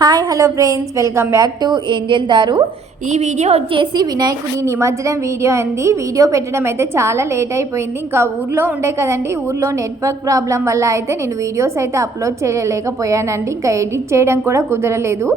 Hi hello friends. Welcome back to angel దారు. ఈ video వచ్చేసి వినాయకుడి నిమజ్జనం వీడియో అంది వీడియో పెట్టడం అయితే చాలా లేట్ అయిపోయింది. ఇంకా ఊర్లో ఉండే కదండి ఊర్లో నెట్వర్క్ ప్రాబ్లం వల్ల అయితే నేను వీడియోస్ అయితే అప్లోడ్ చేయలేకపోయానండి. ఇంకా ఎడిట్ చేయడం కూడా కుదరలేదు.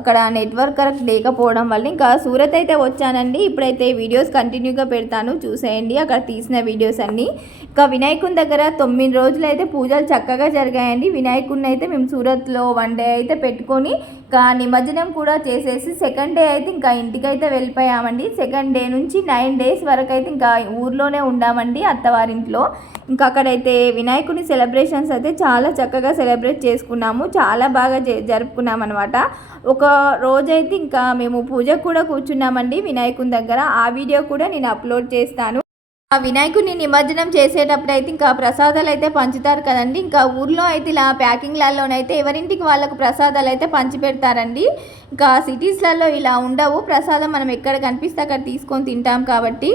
అక్కడ నెట్వర్క్ కరెక్ట్ లేకపోవడం వల్ల ఇంకా సూరత్ అయితే వచ్చానండి. ఇప్పుడైతే వీడియోస్ కంటిన్యూగా పెడతాను. చూసేయండి అక్కడ తీసిన వీడియోస్ అన్నీ. ఇంకా వినాయకుని దగ్గర తొమ్మిది రోజులు అయితే పూజలు చక్కగా జరిగాయండి. వినాయకుడిని అయితే మేము సూరత్లో వన్ డే అయితే పెట్టుకొని ఇంకా నిమజ్జనం కూడా చేసేసి సెకండ్ డే అయితే ఇంకా ఇంటికైతే వెళ్ళిపోయామండి. సెకండ్ డే నుంచి నైన్ డేస్ వరకు అయితే ఇంకా ఊర్లోనే ఉండామండి అత్తవారింట్లో. ఇంకా అక్కడైతే వినాయకుని సెలబ్రేషన్స్ అయితే చాలా చక్కగా సెలబ్రేట్ చేసుకున్నాము. చాలా బాగా జ- జరుపుకున్నాం అనమాట ఒక రోజైతే ఇంకా మేము పూజకు కూడా కూర్చున్నామండి వినాయకుని దగ్గర. ఆ వీడియో కూడా నేను అప్లోడ్ చేస్తాను. ఆ వినాయకుడిని నిమజ్జనం చేసేటప్పుడు అయితే ఇంకా ప్రసాదాలు అయితే పంచుతారు కదండి. ఇంకా ఊర్లో అయితే ఇలా ప్యాకింగ్లలోనైతే ఎవరింటికి వాళ్ళకు ప్రసాదాలు అయితే పంచి పెడతారండి. ఇంకా సిటీస్లలో ఇలా ఉండవు. ప్రసాదం మనం ఎక్కడ కనిపిస్తే అక్కడ తీసుకొని తింటాం కాబట్టి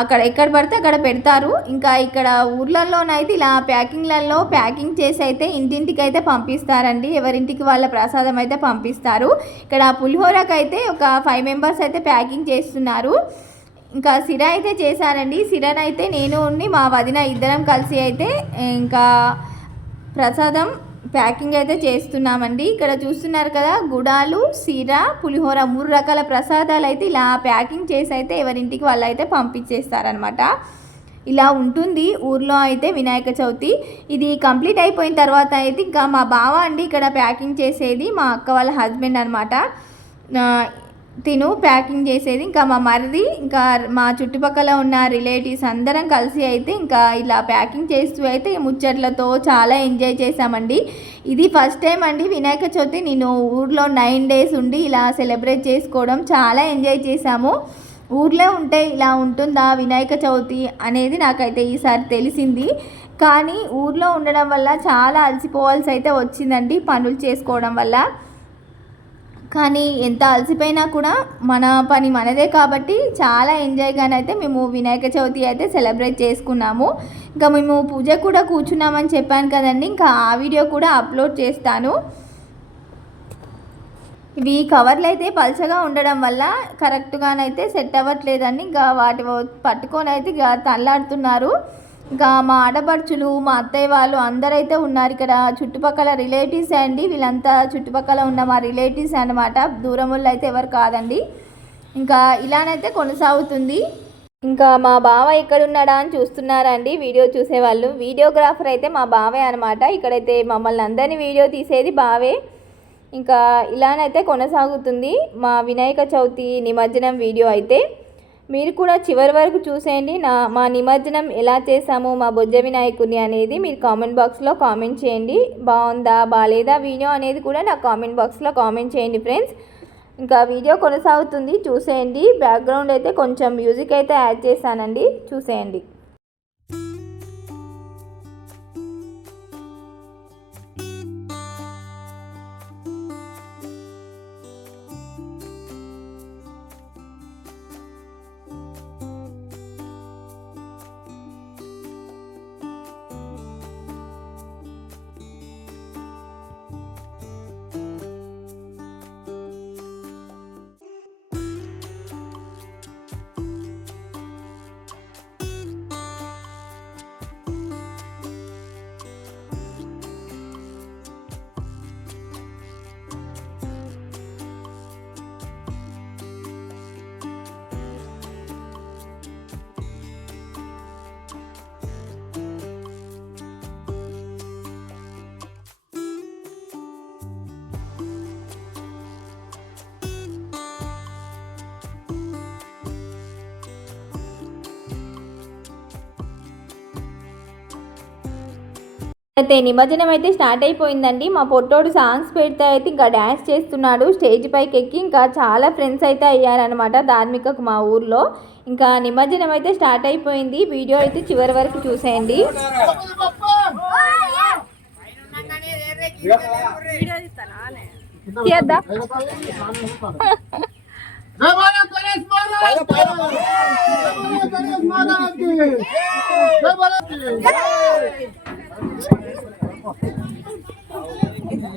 అక్కడ ఎక్కడ పడితే అక్కడ పెడతారు. ఇంకా ఇక్కడ ఊర్లలోనైతే ఇలా ప్యాకింగ్లలో ప్యాకింగ్ చేసి అయితే ఇంటింటికి అయితే పంపిస్తారండి. ఎవరింటికి వాళ్ళ ప్రసాదం అయితే పంపిస్తారు. ఇక్కడ పులిహోరకు అయితే ఒక ఫైవ్ మెంబర్స్ అయితే ప్యాకింగ్ చేస్తున్నారు. ఇంకా సిరా అయితే చేశారండి. సిరాన్ అయితే నేను ఉండి మా వదిన ఇద్దరం కలిసి అయితే ఇంకా ప్రసాదం ప్యాకింగ్ అయితే చేస్తున్నామండి. ఇక్కడ చూస్తున్నారు కదా గుడాలు సిరా పులిహోర మూడు రకాల ప్రసాదాలు అయితే ఇలా ప్యాకింగ్ చేసి అయితే ఎవరింటికి వాళ్ళు అయితే పంపించేస్తారనమాట ఇలా ఉంటుంది ఊర్లో అయితే వినాయక చవితి. ఇది కంప్లీట్ అయిపోయిన తర్వాత అయితే ఇంకా మా బావ అండి ఇక్కడ ప్యాకింగ్ చేసేది మా అక్క వాళ్ళ హస్బెండ్ అనమాట తిను ప్యాకింగ్ చేసేది. ఇంకా మా మరిది ఇంకా మా చుట్టుపక్కల ఉన్న రిలేటివ్స్ అందరం కలిసి అయితే ఇంకా ఇలా ప్యాకింగ్ చేస్తూ అయితే ముచ్చట్లతో చాలా ఎంజాయ్ చేసామండి ఇది ఫస్ట్ టైం అండి. వినాయక చవితి నేను ఊర్లో నైన్ డేస్ ఉండి ఇలా సెలబ్రేట్ చేసుకోవడం చాలా ఎంజాయ్ చేశాము. ఊర్లో ఉంటే ఇలా ఉంటుందా వినాయక చవితి అనేది నాకైతే ఈసారి తెలిసింది. కానీ ఊర్లో ఉండడం వల్ల చాలా అలసిపోవాల్సి అయితే వచ్చిందండి పనులు చేసుకోవడం వల్ల. కానీ ఎంత అలసిపోయినా కూడా మన పని మనదే కాబట్టి చాలా ఎంజాయ్గానే అయితే మేము వినాయక చవితి అయితే సెలబ్రేట్ చేసుకున్నాము. ఇంకా మేము పూజ కూడా కూర్చున్నామని చెప్పాను కదండి. ఇంకా ఆ వీడియో కూడా అప్లోడ్ చేస్తాను. ఇవి కవర్లు అయితే పలచగా ఉండడం వల్ల కరెక్ట్గానైతే సెట్ అవ్వట్లేదండి. ఇంకా వాటి పట్టుకొని అయితే ఇక తల్లాడుతున్నారు. ఇంకా మా ఆడపడుచులు మా అత్తయ్య వాళ్ళు అందరైతే ఉన్నారు ఇక్కడ. చుట్టుపక్కల రిలేటివ్స్ అండి. వీళ్ళంతా చుట్టుపక్కల ఉన్న మా రిలేటివ్స్ అన్నమాట. దూరం వాళ్ళు అయితే ఎవరు కాదండి. ఇంకా ఇలానైతే కొనసాగుతుంది. ఇంకా మా బావ ఎక్కడున్నాడా అని చూస్తున్నారండి వీడియో చూసేవాళ్ళు. వీడియోగ్రాఫర్ అయితే మా బావే అనమాట ఇక్కడైతే మమ్మల్ని అందరినీ వీడియో తీసేది బావే. ఇంకా ఇలానైతే కొనసాగుతుంది మా వినాయక చవితి నిమజ్జనం వీడియో అయితే. మీరు కూడా చివరి వరకు చూసేయండి. నా మా నిమజ్జనం ఎలా చేశాము మా బొజ్జ వినాయకుని అనేది మీరు కామెంట్ బాక్స్లో కామెంట్ చేయండి. బాగుందా బాగాలేదా వీడియో అనేది కూడా నా కామెంట్ బాక్స్లో కామెంట్ చేయండి ఫ్రెండ్స్. ఇంకా వీడియో కొనసాగుతుంది చూసేయండి. బ్యాక్గ్రౌండ్ అయితే కొంచెం మ్యూజిక్ అయితే యాడ్ చేశానండి చూసేయండి. అయితే నిమజ్జనం అయితే స్టార్ట్ అయిపోయిందండి మా పొట్టోడు సాంగ్స్ పెడితే అయితే ఇంకా డ్యాన్స్ చేస్తున్నాడు స్టేజ్ పైకి ఎక్కి ఇంకా చాలా ఫ్రెండ్స్ అయితే అయ్యారనమాట ధార్మికకు మా ఊర్లో ఇంకా నిమజ్జనం అయితే స్టార్ట్ అయిపోయింది వీడియో అయితే చివరి వరకు చూసేయండి తీయద్దా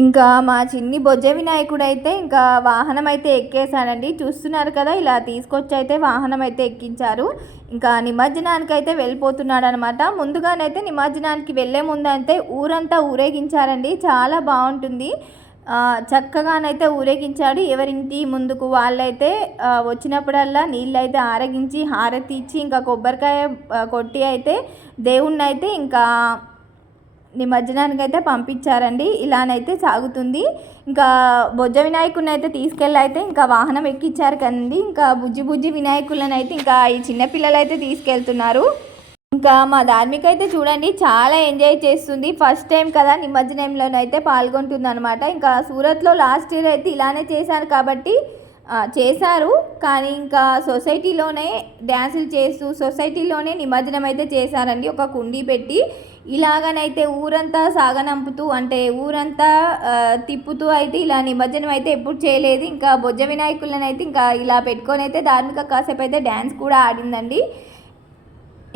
ఇంకా మా చిన్ని బొజ్జ వినాయకుడు అయితే ఇంకా వాహనం అయితే ఎక్కేసాడండి చూస్తున్నారు కదా ఇలా తీసుకొచ్చి అయితే వాహనం అయితే ఎక్కించారు. ఇంకా నిమజ్జనానికి అయితే వెళ్ళిపోతున్నాడు అనమాట ముందుగానైతే నిమజ్జనానికి వెళ్ళే ముందు అయితే ఊరంతా ఊరేగించారండి. చాలా బాగుంటుంది. చక్కగానైతే ఊరేగించాడు. ఎవరింటి ముందుకు వాళ్ళైతే వచ్చినప్పుడల్లా నీళ్ళు అయితే ఆరగించి హారతి ఇచ్చి ఇంకా కొబ్బరికాయ కొట్టి అయితే దేవుణ్ణి అయితే ఇంకా నిమజ్జనానికి అయితే పంపించారండి. ఇలానైతే సాగుతుంది. ఇంకా బొజ్జ వినాయకుడిని అయితే తీసుకెళ్ళి అయితే ఇంకా వాహనం ఎక్కించారు కదండి. ఇంకా బుజ్జి బుజ్జి వినాయకులను అయితే ఇంకా ఈ చిన్నపిల్లలు అయితే తీసుకెళ్తున్నారు. ఇంకా మా ధార్మిక అయితే చూడండి చాలా ఎంజాయ్ చేస్తుంది. ఫస్ట్ టైం కదా నిమజ్జనంలోనైతే పాల్గొంటుంది అనమాట ఇంకా సూరత్లో లాస్ట్ ఇయర్ అయితే ఇలానే చేశారు కాబట్టి చేశారు. కానీ ఇంకా సొసైటీలోనే డ్యాన్సులు చేస్తూ సొసైటీలోనే నిమజ్జనం అయితే చేశారండి. ఒక కుండీ పెట్టి ఇలాగనైతే ఊరంతా సాగనంపుతూ అంటే ఊరంతా తిప్పుతూ అయితే ఇలా నిమజ్జనం అయితే ఎప్పుడు చేయలేదు. ఇంకా బొజ్జ వినాయకులను అయితే ఇంకా ఇలా పెట్టుకొని అయితే ధార్మిక కాసేపు అయితే డ్యాన్స్ కూడా ఆడిందండి.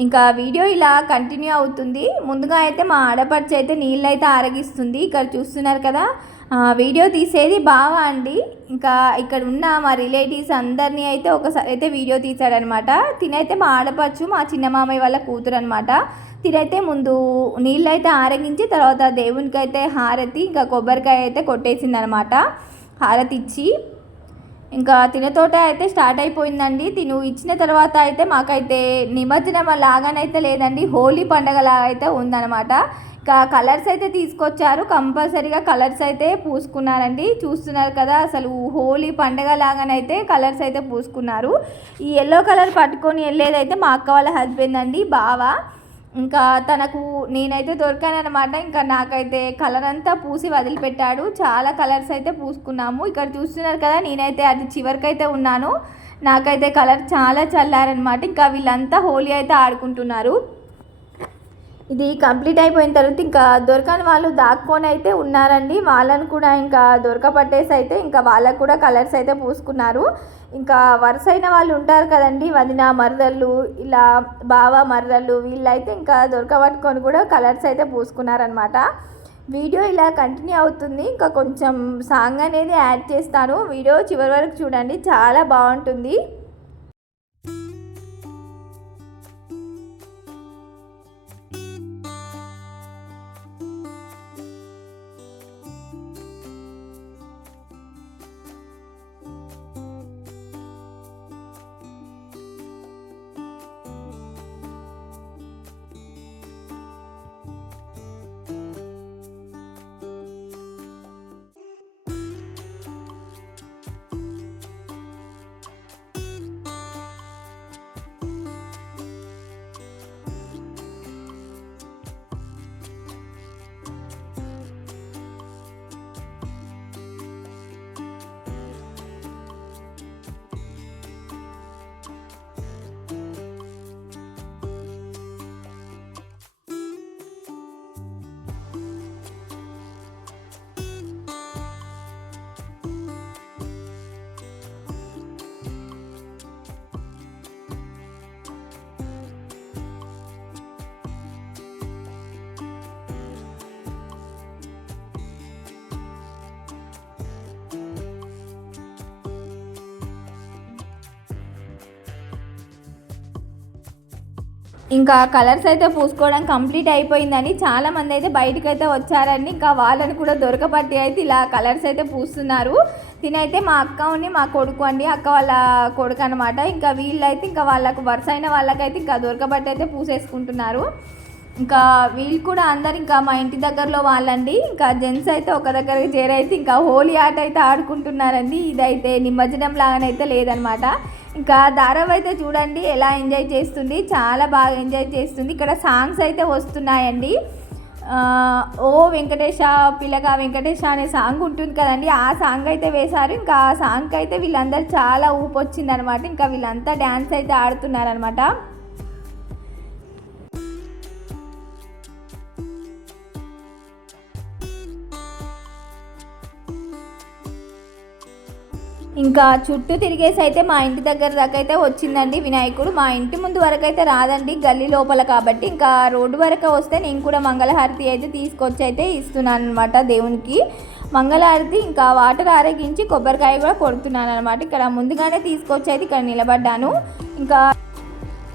ఇంకా వీడియో ఇలా కంటిన్యూ అవుతుంది. ముందుగా అయితే మా ఆడపడిచి అయితే నీళ్ళు అయితే ఆరగిస్తుంది. ఇక్కడ చూస్తున్నారు కదా వీడియో తీసేది బావా అండి. ఇంకా ఇక్కడ ఉన్న మా రిలేటివ్స్ అందరినీ అయితే ఒకసారి అయితే వీడియో తీశాడనమాట తినైతే మా ఆడపడుచు మా చిన్న మామయ్య వాళ్ళ కూతురు అనమాట తినైతే ముందు నీళ్ళు అయితే ఆరగించి తర్వాత దేవునికి అయితే హారతి ఇంకా కొబ్బరికాయ అయితే కొట్టేసింది అనమాట హారతి ఇచ్చి ఇంకా తినతోట అయితే స్టార్ట్ అయిపోయిందండి. తిను ఇచ్చిన తర్వాత అయితే మాకైతే నిమజ్జనం లాగానైతే లేదండి. హోలీ పండగ లాగా అయితే ఉందన్నమాట. ఇంకా కలర్స్ అయితే తీసుకొచ్చారు. కంపల్సరీగా కలర్స్ అయితే పూసుకున్నారండి. చూస్తున్నారు కదా అసలు హోలీ పండగ లాగానైతే కలర్స్ అయితే పూసుకున్నారు. ఈ ఎల్లో కలర్ పట్టుకొని వెళ్ళేదైతే మా అక్క వాళ్ళ హస్బెండ్ అండి బావ. ఇంకా తనకు నేనైతే దొరికానమాట ఇంకా నాకైతే కలర్ అంతా పూసి వదిలిపెట్టాడు. చాలా కలర్స్ అయితే పూసుకున్నాము. ఇక్కడ చూస్తున్నారు కదా నేనైతే అది చివరికైతే ఉన్నాను. నాకైతే కలర్ చాలా చల్లారనమాట ఇంకా వీళ్ళంతా హోలీ అయితే ఆడుకుంటున్నారు. ఇది కంప్లీట్ అయిపోయిన తర్వాత ఇంకా దొరకని వాళ్ళు దాక్కొని అయితే ఉన్నారండి. వాళ్ళని కూడా ఇంకా దొరకపట్టేసి అయితే ఇంకా వాళ్ళకు కూడా కలర్స్ అయితే పూసుకున్నారు. ఇంకా వరుస అయిన వాళ్ళు ఉంటారు కదండి. వదిన మరదళ్ళు ఇలా బావ మరదళ్ళు వీళ్ళైతే ఇంకా దొరకబట్టుకొని కూడా కలర్స్ అయితే పూసుకున్నారనమాట వీడియో ఇలా కంటిన్యూ అవుతుంది. ఇంకా కొంచెం సాంగ్ అనేది యాడ్ చేస్తాను. వీడియో చివరి వరకు చూడండి. చాలా బాగుంటుంది. ఇంకా కలర్స్ అయితే పూసుకోవడం కంప్లీట్ అయిపోయిందని చాలా మంది అయితే బయటకు అయితే వచ్చారండి. ఇంకా వాళ్ళని కూడా దొరకబట్టి అయితే ఇలా కలర్స్ అయితే పూస్తున్నారు. తినైతే మా అక్క ఉండి మా కొడుకు అండి అక్క వాళ్ళ కొడుకు అనమాట ఇంకా వీళ్ళైతే ఇంకా వాళ్ళకు వరుస అయిన వాళ్ళకైతే ఇంకా దొరకబట్టి అయితే పూసేసుకుంటున్నారు. ఇంకా వీళ్ళు కూడా అందరు ఇంకా మా ఇంటి దగ్గరలో వాళ్ళండి. ఇంకా జెంట్స్ అయితే ఒక దగ్గరికి చేరైతే ఇంకా హోలీ ఆట అయితే ఆడుకుంటున్నారండి. ఇదైతే నిమజ్జనం లాగానైతే లేదనమాట ఇంకా ధారావ్ అయితే చూడండి ఎలా ఎంజాయ్ చేస్తుంది. చాలా బాగా ఎంజాయ్ చేస్తుంది. ఇక్కడ సాంగ్స్ అయితే వస్తున్నాయండి. ఓ వెంకటేశ పిల్లగా వెంకటేశ అనే సాంగ్ ఉంటుంది కదండి. ఆ సాంగ్ అయితే వేశారు. ఇంకా ఆ సాంగ్ అయితే వీళ్ళందరూ చాలా ఊపు వచ్చిందనమాట ఇంకా వీళ్ళంతా డ్యాన్స్ అయితే ఆడుతున్నారనమాట ఇంకా చుట్టూ తిరిగేసి అయితే మా ఇంటి దగ్గర దాకా అయితే వచ్చిందండి వినాయకుడు. మా ఇంటి ముందు వరకు అయితే రాదండి గల్లీ లోపల కాబట్టి. ఇంకా రోడ్డు వరకు వస్తే నేను కూడా మంగళహారతి అయితే తీసుకొచ్చి అయితే ఇస్తున్నాను అనమాట దేవునికి. మంగళహారతి ఇంకా వాటర్ ఆరగించి కొబ్బరికాయ కూడా కొడుతున్నాను అనమాట ఇక్కడ ముందుగానే తీసుకొచ్చి అయితే ఇక్కడ నిలబడ్డాను. ఇంకా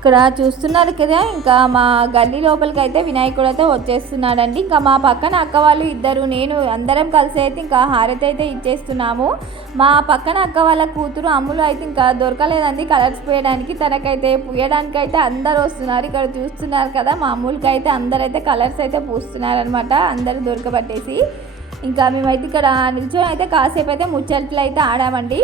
ఇక్కడ చూస్తున్నారు కదా ఇంకా మా గల్లీ లోపలికి అయితే వినాయకుడు అయితే వచ్చేస్తున్నాడండి. ఇంకా మా పక్కన అక్క వాళ్ళు ఇద్దరు నేను అందరం కలిసి అయితే ఇంకా హారతి అయితే ఇచ్చేస్తున్నాము. మా పక్కన అక్క వాళ్ళ కూతురు అమ్ములు అయితే ఇంకా దొరకలేదండి కలర్స్ పోయడానికి. తనకైతే పూయడానికి అయితే అందరు వస్తున్నారు. ఇక్కడ చూస్తున్నారు కదా మా అమ్ములకి అయితే అందరైతే కలర్స్ అయితే పూస్తున్నారు అందరు అందరూ దొరకబట్టేసి. ఇంకా మేమైతే ఇక్కడ నిల్చొని అయితే కాసేపు అయితే ముచ్చట్లు అయితే ఆడామండి.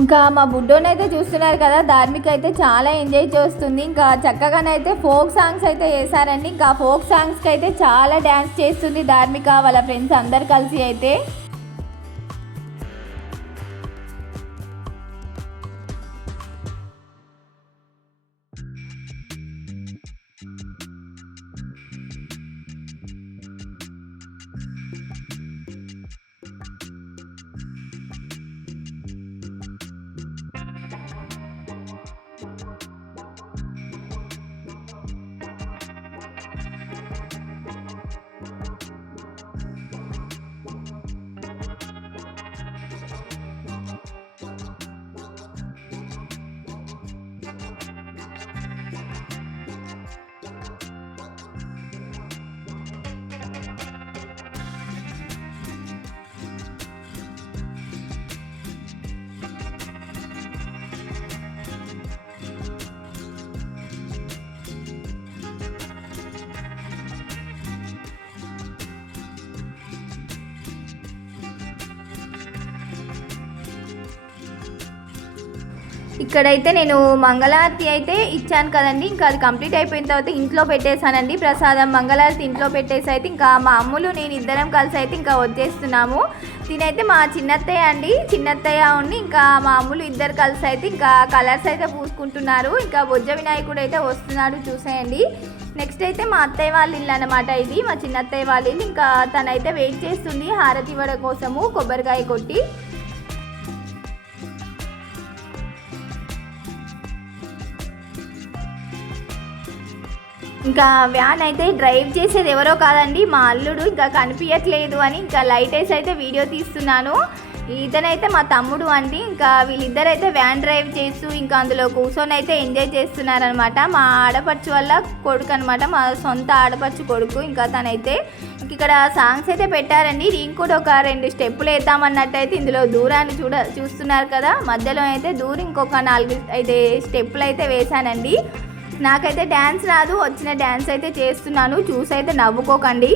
ఇంకా మా బుడ్డోనైతే చూస్తున్నారు కదా ధార్మిక అయితే చాలా ఎంజాయ్ చేస్తుంది. ఇంకా చక్కగానైతే ఫోక్ సాంగ్స్ అయితే వేశారండి. ఇంకా ఫోక్ సాంగ్స్కి అయితే చాలా డ్యాన్స్ చేస్తుంది ధార్మిక వాళ్ళ ఫ్రెండ్స్ అందరు కలిసి అయితే. ఇక్కడైతే నేను మంగళారతి అయితే ఇచ్చాను కదండి. ఇంకా అది కంప్లీట్ అయిపోయిన తర్వాత ఇంట్లో పెట్టేశానండి. ప్రసాదం మంగళారతి ఇంట్లో పెట్టేసి అయితే ఇంకా మా అమ్ములు నేను ఇద్దరం కలిసి అయితే ఇంకా వచ్చేస్తున్నాము. దీనైతే మా చిన్నత్తయ్య అండి. చిన్నత్తయ్య ఉండి ఇంకా మా అమ్ములు ఇద్దరు కలిసి అయితే ఇంకా కలర్స్ అయితే పూసుకుంటున్నారు. ఇంకా బొజ్జ వినాయకుడు అయితే వస్తున్నాడు చూసేయండి. నెక్స్ట్ అయితే మా అత్తయ్య వాళ్ళ ఇల్లు అనమాట ఇది. మా చిన్నత్తయ్య వాళ్ళ ఇల్లు. ఇంకా తనైతే వెయిట్ చేస్తుంది హారతి ఇవ్వడం కోసము కొబ్బరికాయ కొట్టి. ఇంకా వ్యాన్ అయితే డ్రైవ్ చేసేది ఎవరో కాదండి మా అల్లుడు ఇంకా కనిపించట్లేదు అని ఇంకా లైట్ వేసి అయితే వీడియో తీస్తున్నాను. ఇతనైతే మా తమ్ముడు అండి ఇంకా వీళ్ళిద్దరైతే వ్యాన్ డ్రైవ్ చేస్తూ ఇంకా అందులో కూర్చొని అయితే ఎంజాయ్ చేస్తున్నారనమాట మా ఆడపడుచు వల్ల కొడుకు అనమాట మా సొంత ఆడపడుచు కొడుకు ఇంకా తనైతే ఇంక ఇక్కడ సాంగ్స్ అయితే పెట్టారండి. నేను కూడా ఒక రెండు స్టెప్పులు వేద్దామన్నట్టయితే ఇందులో దూరాన్ని చూడ చూస్తున్నారు కదా. మధ్యలో అయితే దూరం ఇంకొక నాలుగు అయితే స్టెప్పులు అయితే వేశానండి. నాకైతే డ్యాన్స్ రాదు వచ్చిన డ్యాన్స్ అయితే చేస్తున్నాను చూసి అయితే నవ్వుకోకండి.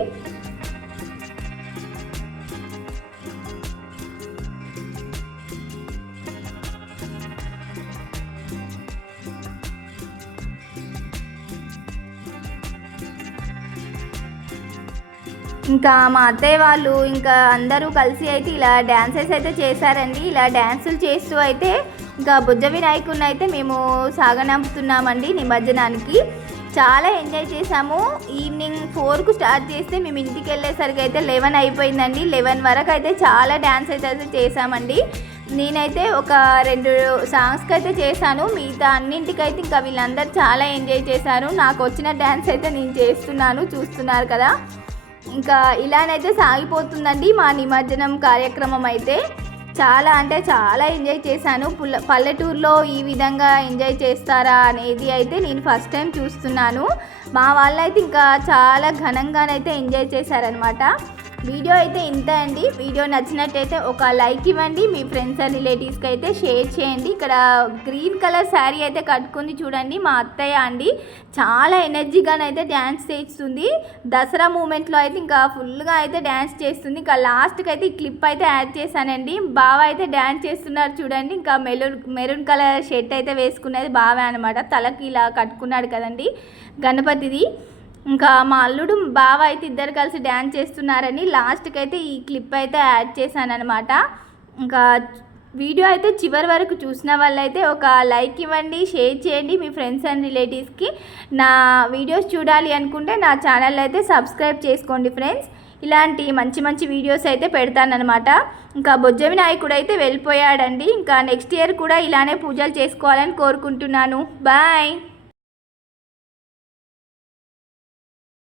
ఇంకా మా అత్తయ్య వాళ్ళు ఇంకా అందరూ కలిసి అయితే ఇలా డ్యాన్సెస్ అయితే చేశారండి. ఇలా డ్యాన్సులు చేస్తూ అయితే ఇంకా బుజ్జ వినాయకుడిని అయితే మేము సాగనంపుతున్నామండి నిమజ్జనానికి. చాలా ఎంజాయ్ చేసాము ఈవినింగ్ ఫోర్కు స్టార్ట్ చేస్తే మేము ఇంటికి వెళ్ళేసరికి అయితే లెవెన్ అయిపోయిందండి. లెవెన్ వరకు అయితే చాలా డ్యాన్స్ అయితే అయితే చేసామండి నేనైతే ఒక రెండు సాంగ్స్కి అయితే చేశాను. మిగతా అన్నింటికైతే ఇంకా వీళ్ళందరూ చాలా ఎంజాయ్ చేశారు. నాకు వచ్చిన డ్యాన్స్ అయితే నేను చేస్తున్నాను. చూస్తున్నారు కదా. ఇంకా ఇలానైతే సాగిపోతుందండి మా నిమజ్జనం కార్యక్రమం అయితే. చాలా అంటే చాలా ఎంజాయ్ చేశాను. పుల్ల పల్లెటూరులో ఈ విధంగా ఎంజాయ్ చేస్తారా అనేది అయితే నేను ఫస్ట్ టైం చూస్తున్నాను. మా వాళ్ళైతే ఇంకా చాలా ఘనంగానైతే ఎంజాయ్ చేశారనమాట వీడియో అయితే ఇంత అండి. వీడియో నచ్చినట్టయితే ఒక లైక్ ఇవ్వండి. మీ ఫ్రెండ్స్ అండ్ రిలేటివ్స్కి అయితే షేర్ చేయండి. ఇక్కడ గ్రీన్ కలర్ శారీ అయితే కట్టుకుంది చూడండి మా అత్తయ్య అండి. చాలా ఎనర్జీగానైతే డ్యాన్స్ చేస్తుంది. దసరా మూమెంట్లో అయితే ఇంకా ఫుల్గా అయితే డ్యాన్స్ చేస్తుంది. ఇంకా లాస్ట్కి అయితే ఈ క్లిప్ అయితే యాడ్ చేశానండి. బావ అయితే డ్యాన్స్ చేస్తున్నారు చూడండి. ఇంకా మెరూన్ మెరూన్ కలర్ షర్ట్ అయితే వేసుకున్నది బావే అనమాట తలకి ఇలా కట్టుకున్నాడు కదండి గణపతిది. ఇంకా మా అల్లుడు బావ అయితే ఇద్దరు కలిసి డ్యాన్స్ చేస్తున్నారని లాస్ట్కి అయితే ఈ క్లిప్ అయితే యాడ్ చేశానమాట ఇంకా వీడియో అయితే చివరి వరకు చూసిన వాళ్ళైతే ఒక లైక్ ఇవ్వండి షేర్ చేయండి మీ ఫ్రెండ్స్ అండ్ రిలేటివ్స్కి నా వీడియోస్ చూడాలి అనుకుంటే నా ఛానల్ అయితే సబ్స్క్రైబ్ చేసుకోండి ఫ్రెండ్స్ ఇలాంటి మంచి మంచి వీడియోస్ అయితే పెడతానమాట ఇంకా బొజ్జ వినాయకుడు అయితే వెళ్ళిపోయాడండి. ఇంకా నెక్స్ట్ ఇయర్ కూడా ఇలానే పూజలు చేసుకోవాలని కోరుకుంటున్నాను. బాయ్